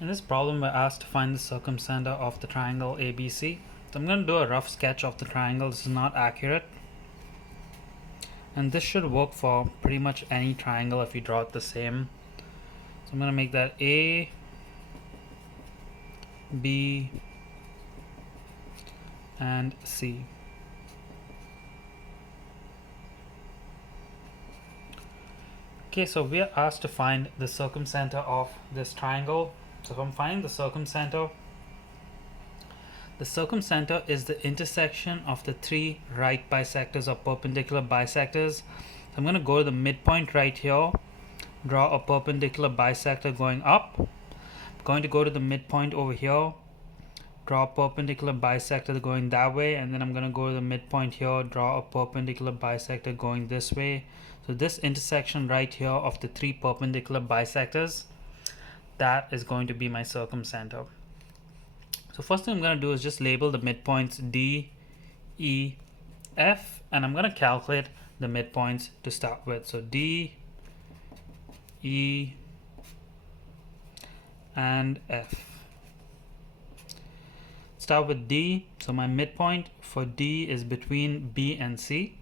In this problem, we're asked to find the circumcenter of the triangle ABC. So I'm going to do a rough sketch of the triangle. This is not accurate. And this should work for pretty much any triangle if you draw it the same. So I'm going to make that A, B, and C. Okay, so we are asked to find the circumcenter of this triangle. So if I'm finding the circumcenter is the intersection of the three right bisectors or perpendicular bisectors. So I'm going to go to the midpoint right here, draw a perpendicular bisector going up. I'm going to go to the midpoint over here, draw a perpendicular bisector going that way, and then I'm going to go to the midpoint here, draw a perpendicular bisector going this way. So this intersection right here of the three perpendicular bisectors, that is going to be my circumcenter. So first thing I'm going to do is just label the midpoints D, E, F, and I'm going to calculate the midpoints to start with. So D, E, and F. Start with D. So my midpoint for D is between B and C.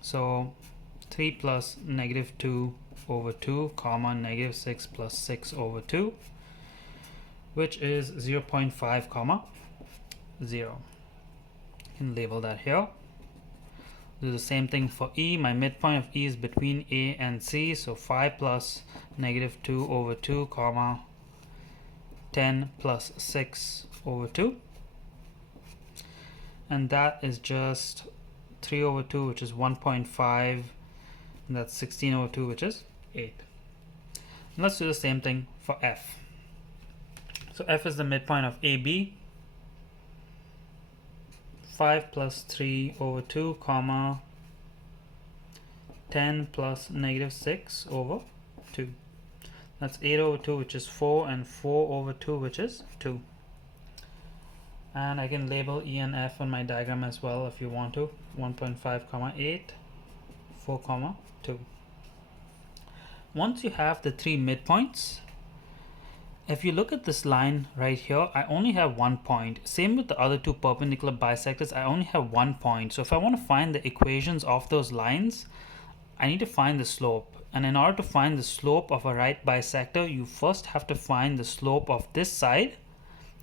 So 3 plus negative 2 over 2, comma, negative 6 plus 6 over 2, which is 0.5, comma, 0. You can label that here. Do the same thing for E. My midpoint of E is between A and C, so 5 plus negative 2 over 2, comma, 10 plus 6 over 2. And that is just 3 over 2, which is 1.5, and that's 16 over 2, which is 8. And let's do the same thing for F. So F is the midpoint of AB. 5 plus 3 over 2, comma, 10 plus negative 6 over 2. That's 8 over 2, which is 4, and 4 over 2, which is 2. And I can label E and F on my diagram as well if you want to. 1.5, comma, 8, 4, comma, 2. Once you have the three midpoints, if you look at this line right here, I only have 1 point. Same with the other two perpendicular bisectors, I only have 1 point. So if I want to find the equations of those lines, I need to find the slope. And in order to find the slope of a right bisector, you first have to find the slope of this side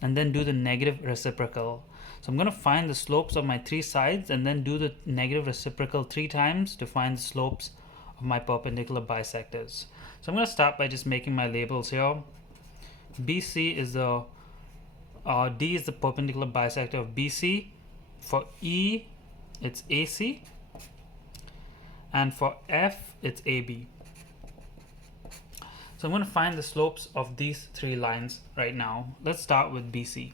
and then do the negative reciprocal. So I'm going to find the slopes of my three sides and then do the negative reciprocal 3 times to find the slopes of my perpendicular bisectors. So I'm going to start by just making my labels here. BC is the D is the perpendicular bisector of BC. For E, it's AC, and for F, it's AB. So I'm going to find the slopes of these three lines right now. Let's start with BC.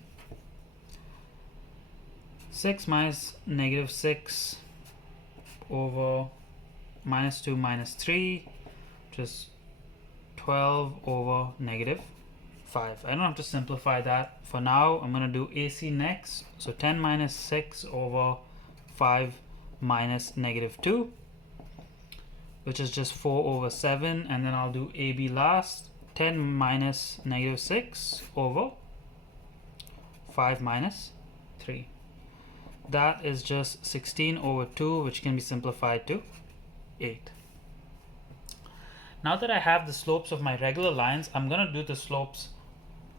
6 minus negative 6 over minus 2 minus 3, which is 12 over negative 5. I don't have to simplify that. For now, I'm going to do AC next. So 10 minus 6 over 5 minus negative 2, which is just 4 over 7. And then I'll do AB last. 10 minus negative 6 over 5 minus 3. That is just 16 over 2, which can be simplified to 8. Now that I have the slopes of my regular lines, I'm going to do the slopes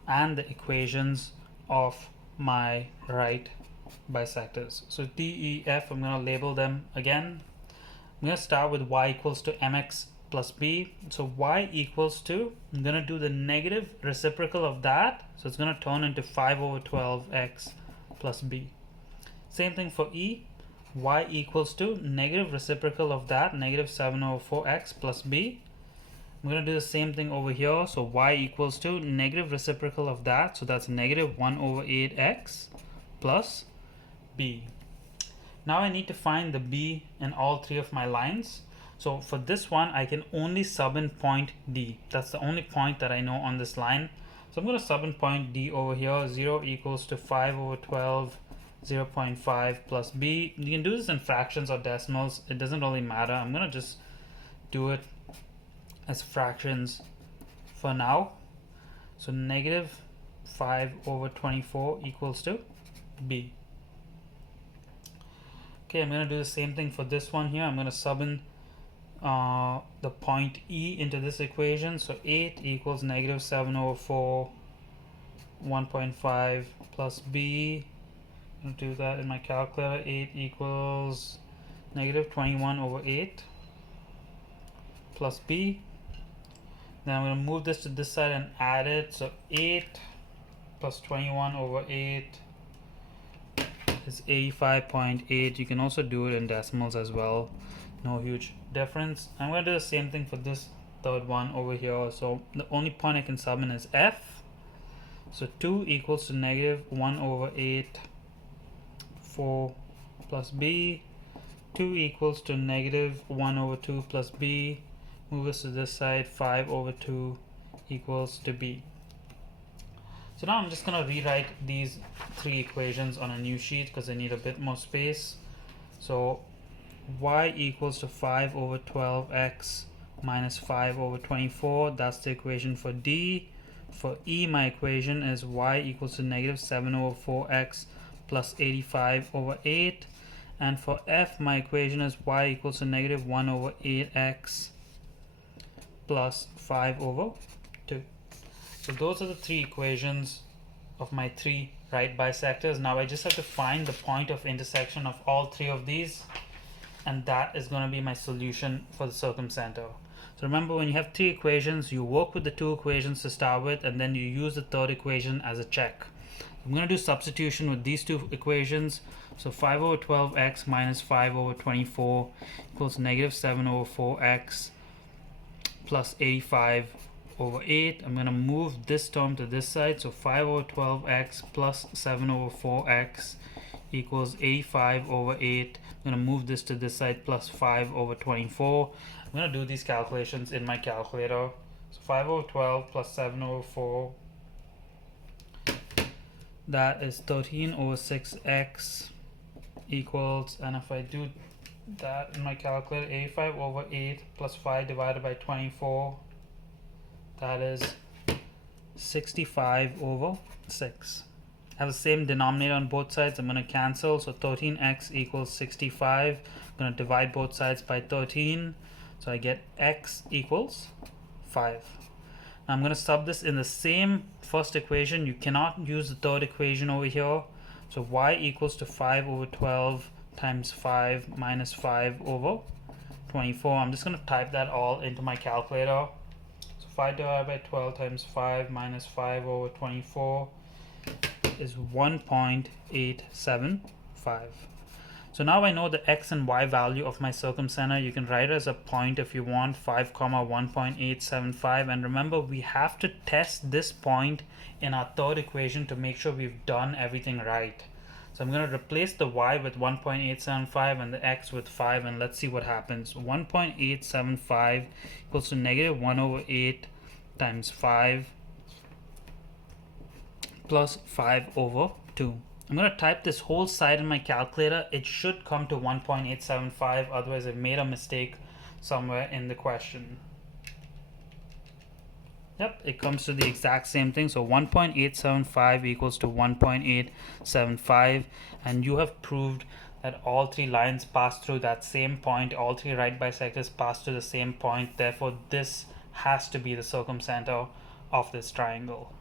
and the equations of my right bisectors. So D, E, F, I'm going to label them again. I'm going to start with y equals to mx plus b. So y equals to, I'm going to do the negative reciprocal of that. So it's going to turn into 5 over 12x plus b. Same thing for E. Y equals to negative reciprocal of that, negative 7 over 4x plus b. I'm going to do the same thing over here. So y equals to negative reciprocal of that. So that's negative 1 over 8x plus b. Now I need to find the b in all three of my lines. So for this one, I can only sub in point D. That's the only point that I know on this line. So I'm going to sub in point D over here. 0 equals to 5 over 12, 0.5 plus b. You can do this in fractions or decimals. It doesn't really matter. I'm going to just do it as fractions for now. So negative 5 over 24 equals to B. Okay, I'm going to do the same thing for this one here. I'm going to sub in the point E into this equation. So 8 equals negative 7 over 4, 1.5 plus B. I'm going to do that in my calculator. 8 equals negative 21 over 8 plus B. Then I'm going to move this to this side and add it. So 8 plus 21 over 8 is 85.8. You can also do it in decimals as well. No huge difference. I'm going to do the same thing for this third one over here. So the only point I can sub in is F. So 2 equals to negative 1 over 8, 4 plus B. 2 equals to negative 1 over 2 plus B. Move this to this side. 5 over 2 equals to B. So now I'm just going to rewrite these three equations on a new sheet because they need a bit more space. So y equals to 5 over 12x minus 5 over 24. That's the equation for D. For E, my equation is y equals to negative 7 over 4x plus 85 over 8. And for F, my equation is y equals to negative 1 over 8x plus 5 over 2. So those are the three equations of my three right bisectors. Now I just have to find the point of intersection of all three of these, and that is going to be my solution for the circumcenter. So remember, when you have three equations, you work with the two equations to start with, and then you use the third equation as a check. I'm going to do substitution with these two equations. So 5 over 12x minus 5 over 24 equals negative 7 over 4x plus 85 over 8. I'm going to move this term to this side. So 5 over 12x plus 7 over 4x equals 85 over 8. I'm going to move this to this side, plus 5 over 24. I'm going to do these calculations in my calculator. So 5 over 12 plus 7 over 4. That is 13 over 6x equals, and if I do that in my calculator, 85 over 8 plus 5 divided by 24, that is 65 over 6. I have the same denominator on both sides. I'm going to cancel. So 13x equals 65. I'm going to divide both sides by 13. So I get x equals 5. Now I'm going to sub this in the same first equation. You cannot use the third equation over here. So y equals to 5 over 12 times 5 minus 5 over 24. I'm just going to type that all into my calculator. So 5 divided by 12 times 5 minus 5 over 24 is 1.875. So now I know the x and y value of my circumcenter. You can write it as a point if you want, 5 comma 1.875. And remember, we have to test this point in our third equation to make sure we've done everything right. So I'm going to replace the y with 1.875 and the x with 5, and let's see what happens. 1.875 equals to negative 1 over 8 times 5 plus 5 over 2. I'm going to type this whole side in my calculator. It should come to 1.875, otherwise I've made a mistake somewhere in the question. Yep, it comes to the exact same thing. So 1.875 equals to 1.875, and you have proved that all three lines pass through that same point. All three right bisectors pass through the same point. Therefore, this has to be the circumcenter of this triangle.